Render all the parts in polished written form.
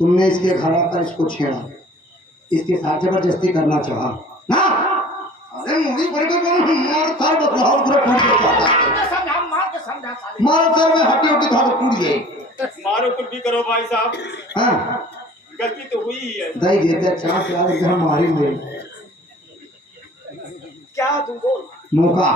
तुमने इसके घर आकर इसको छेड़ा, इसके साथ जबरदस्ती करना चाहा ना। अरे मुझे पर को मार कर बतलाओ पूरा फूट गया। समझा मार के समझा साले। मार कर में हड्डी उड्डी धाड़ टूट गई। मारो कुछ भी करो भाई साहब, हां गलती तो हुई ही है। दई देते चांस यार एकदम मारी मुझे क्या तुम बोल मौका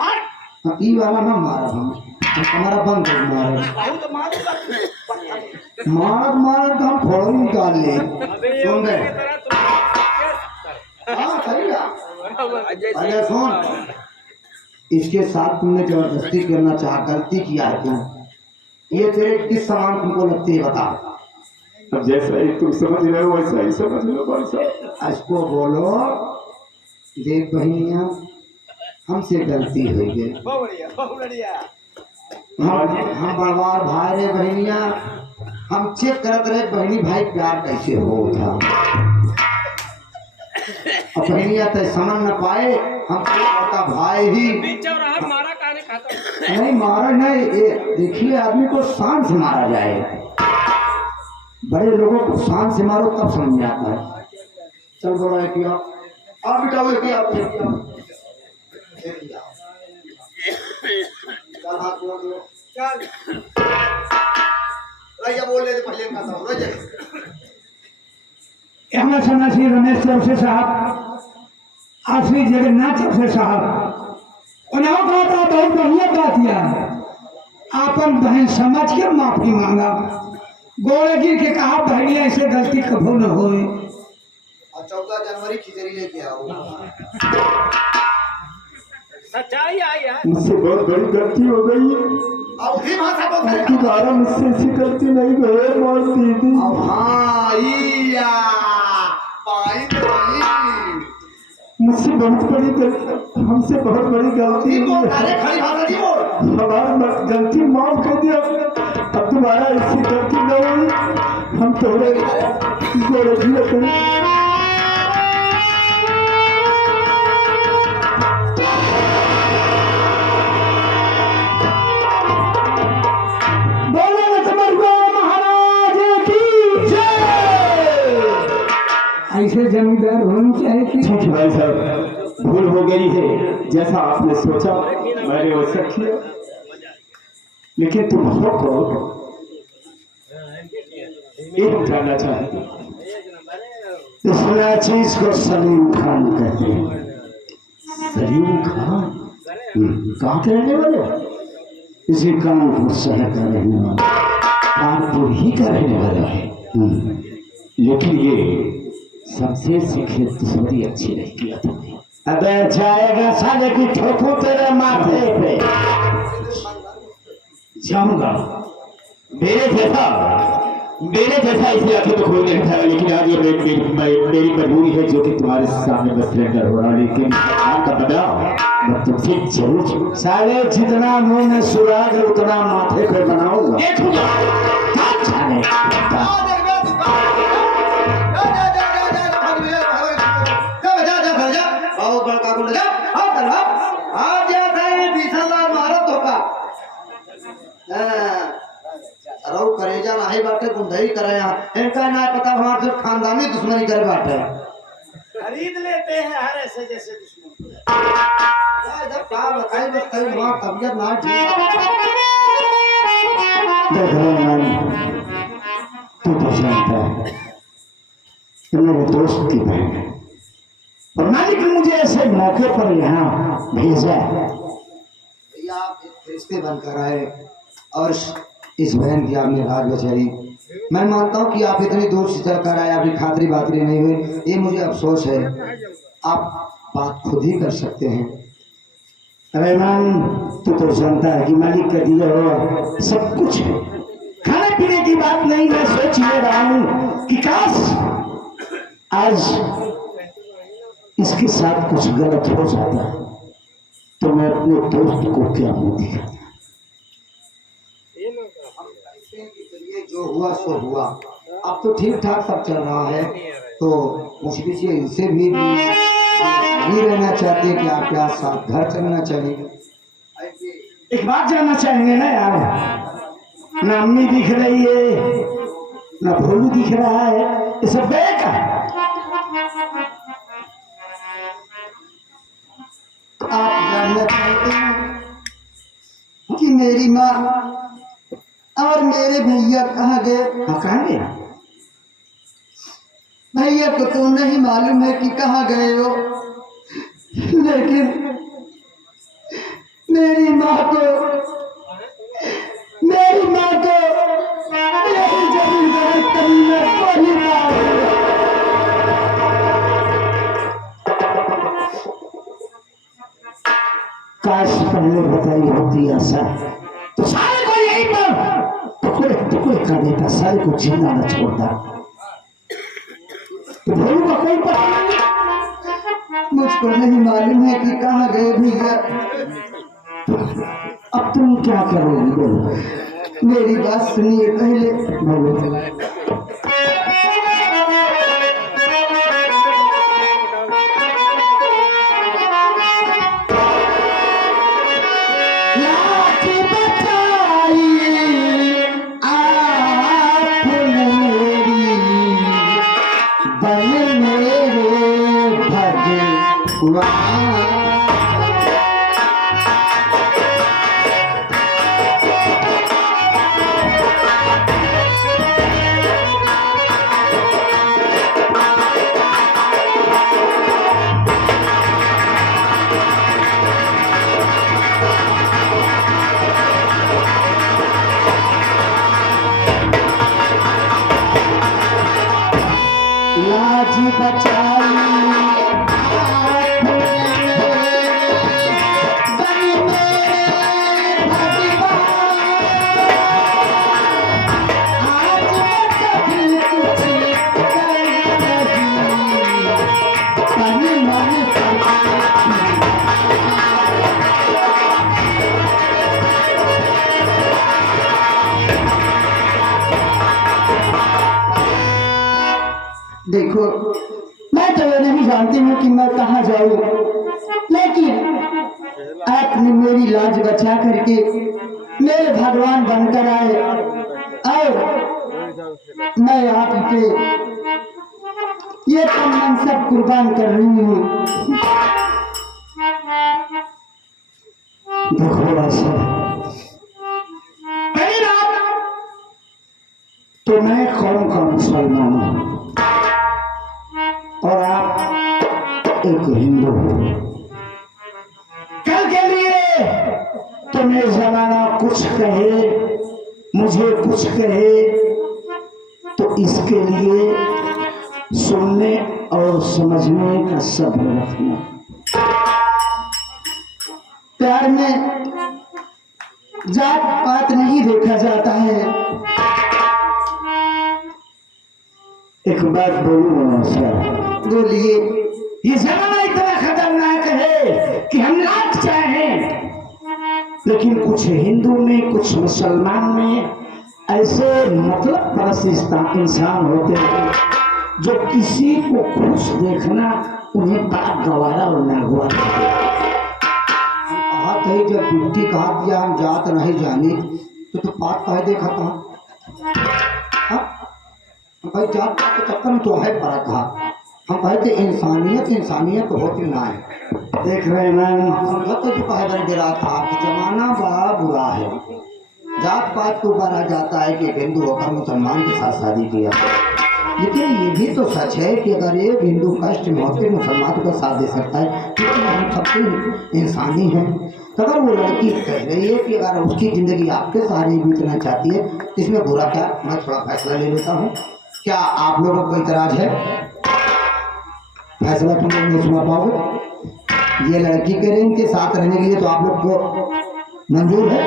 मार ई वाला ना मारा हम हमारा बंद कर मारा बहुत मारूंगा तुझे। मार मार का हम फोड़ निकाल ले। सुन बे हां सही है। अरे सुन, इसके साथ तुमने जबरदस्ती करना चाहा, गलती किया है तुम। ये तेरे किस समान तुमको लगती है बता। अब जैसा ही तुम समझ रहे हो वैसा ही समझ लो भाई साहब। इसको बोलो देख बहनिया हमसे गलती हो गई, बहुत बढ़िया बहुत बढ़िया। हम बड़वार भाई रे बहनिया, हम चेक करत रहे बहनी भाई प्यार कैसे हो था। अब बहनिया तो समझ न पाए, हम तो भाई ही मारा काने खाता नहीं मारा नहीं। ये देखिए आदमी को शान से मारा जाए, बड़े लोगों को शान से मारो तब समझ में आता है। चल बोला है कि आप बिठाओ कि आप चल हाथ जोड़ दो चल रैया बोल ले पहले का था रैया हमें सन्यासी रमेश चौसे साहब, आश्री जगन्नाथ चौसे साहब, उन्होंने कहा था बहुत बढ़िया बात किया, आपन बहन समझ के माफी मांगा, गोड़े गिर के कहा बहनी ऐसे गलती कभी न हो। 14 जनवरी खिचड़ी लेके आओ। सच्चाई आई है। मुझसे बहुत बड़ी गलती हो गई है। अब भी भाषा बोल रहे दोबारा मुझसे ऐसी गलती नहीं भैया मार दीदी। अब हाँ या पाई तो मुझसे बहुत बड़ी गलती, हमसे बहुत बड़ी गलती हुई है। अरे खड़ी भाषा जी बोल। हमारी गलती माफ कर दिया, अब दोबारा ऐसी गलती न हुई। हम थोड़े गोरे गिरे थे। ऐसे जमींदार होनी चाहिए कि ठीक है भाई साहब, भूल हो गई है, जैसा आपने सोचा मैंने वैसा किया, लेकिन तुम हो एक जानना चाहते इस चीज को सलीम खान कहते हैं। सलीम खान कहाँ के रहने वाले? इसी कानपुर शहर का रहने वाला, कानपुर ही का रहने वाला है। लेकिन ये शमशेर से खेत दुश्मनी अच्छी नहीं किया तुमने। अबे जाएगा साले की ठोकू तेरे माथे पे। जाऊंगा, मेरे जैसा इसे आखिर तो कोई नहीं उठाया, लेकिन आज ये मेरी मजबूरी है जो कि तुम्हारे सामने मैं सरेंडर हो रहा, लेकिन आपका बताओ मैं तुमसे जरूर साले जितना मुंह में सुराग है उतना माथे पे बनाऊंगा। देखूंगा। करेजा नहीं बाटे गुंडई करे इनका ना पता हमारे जो खानदानी दुश्मनी करे बाटे खरीद लेते हैं हर ऐसे जैसे दुश्मन। क्या बताई वहाँ तबियत ना ठीक। तू तो जानता है मेरे दोस्त की बहन है, और मालिक ने मुझे ऐसे मौके पर यहाँ भेजा है। भैया आप एक रिश्ते बनकर आए और इस बहन की आपने राज बचाई। मैं मानता हूँ कि आप इतनी दूर से चल कर आए, आपकी खातरी बातरी नहीं हुई, ये मुझे अफसोस है। आप बात खुद ही कर सकते हैं। अरे मान तू तो जानता है कि मालिक का दिया हुआ सब कुछ है, खाने पीने की बात नहीं। मैं सोच ले रहा हूँ कि काश आज इसके साथ कुछ गलत हो जाता तो मैं अपने दोस्त को क्या मुंह दिखाता। जो हुआ सो हुआ, अब तो ठीक ठाक सब चल रहा है, तो मुझे से इनसे भी नहीं रहना चाहते कि आपके साथ घर चलना चाहिए। एक बात जानना चाहेंगे ना यार, ना अम्मी दिख रही है ना भोलू दिख रहा है, ये सब गए का। आप जानना चाहते हैं कि मेरी माँ और मेरे भैया कहाँ गए? हाँ, कहाँ गया? भैया को तो नहीं मालूम है कि कहाँ गए हो, लेकिन मेरी माँ को मेरी जमीन कमीने कोई मार। काश पहले बताई होती ऐसा तो सारे को यही पर टुकड़े टुकड़े कर देता, सारे को जिंदा न छोड़ता। तो भोलू का कोई पता नहीं। मुझको नहीं मालूम है कि कहाँ गए भैया। अब तुम क्या करोगी बोलो? मेरी बात सुनिए पहले। बोलो। लाज बचाई देखो, मैं तो ये नहीं जानती हूँ कि मैं कहाँ जाऊँ, लेकिन आपने मेरी लाज बचा करके मेरे भगवान बनकर आए और मैं आपके ये तन मन सब कुर्बान कर रही हूँ। देखो ऐसा तो मैं कौन का मुसलमान हूँ और आप एक हिंदू हो। कल के लिए तुम्हें जमाना कुछ कहे, मुझे कुछ कहे, तो इसके लिए सुनने और समझने का सब्र रखना। प्यार में जात पात नहीं देखा जाता है। एक बात बोलूँ सर, बोलिए। ये जमाना इतना खतरनाक है कि हम लाख चाहें, लेकिन कुछ हिंदू में कुछ मुसलमान में ऐसे मतलब परस्त इंसान होते हैं जो किसी को खुश देखना उन्हें बात गवारा और नागवार। हाथ है जब बिट्टी कहा दिया हम जात नहीं जाने तो बात कह देखा था। भाई जात के चक्कर में तो है फर्क था। हम कहते इंसानियत होती ना है। देख रहे हैं समझ तो जो कहे बन रहा था कि जमाना बड़ा बुरा है। जात पात को ऊपर आ जाता है कि हिंदू होकर मुसलमान के साथ शादी किया, लेकिन ये भी तो सच है कि अगर एक हिंदू कष्ट में होकर मुसलमान का साथ दे सकता है, क्योंकि हम सबके इंसानी हैं। तो अगर वो लड़की कह रही है कि अगर उसकी ज़िंदगी आपके सहारे बीतना चाहती है तो इसमें बुरा क्या? मैं थोड़ा फैसला ले लेता हूँ। क्या आप लोगों को इतराज है? फैसला तुम लोग नहीं सुना पाओगे? ये लड़की कह रही इनके साथ रहने के लिए तो आप लोग को मंजूर है?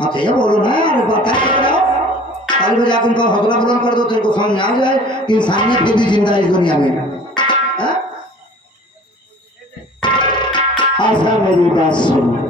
हाँ तो ये बोलो ना यार, बता कल बजा उनका हौसला बुलंद कर दो तो इनको समझ आ जाए कि इंसानियत भी जिंदा है इस दुनिया में। आशा मेरी बात सुनो।